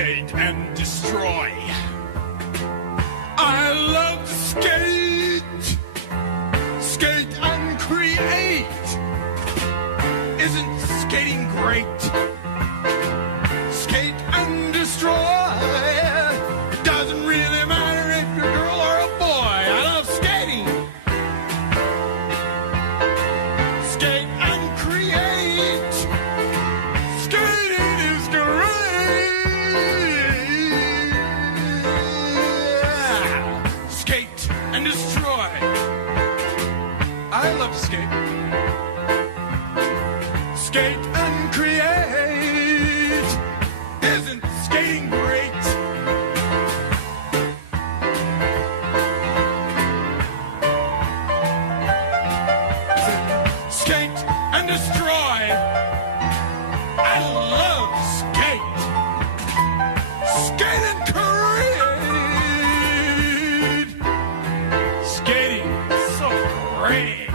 skate and destroy. I love to skate, skate and create. Isn't skating great? Skate and destroy. Doesn't really matter if you're a girl or a boy. I love skating. Skate and create. Skating is great. Skate and destroy. I love to skate. Skate and create. Isn't skating great? Skate and destroy. I love to skate. Skate and create. Skating is so great.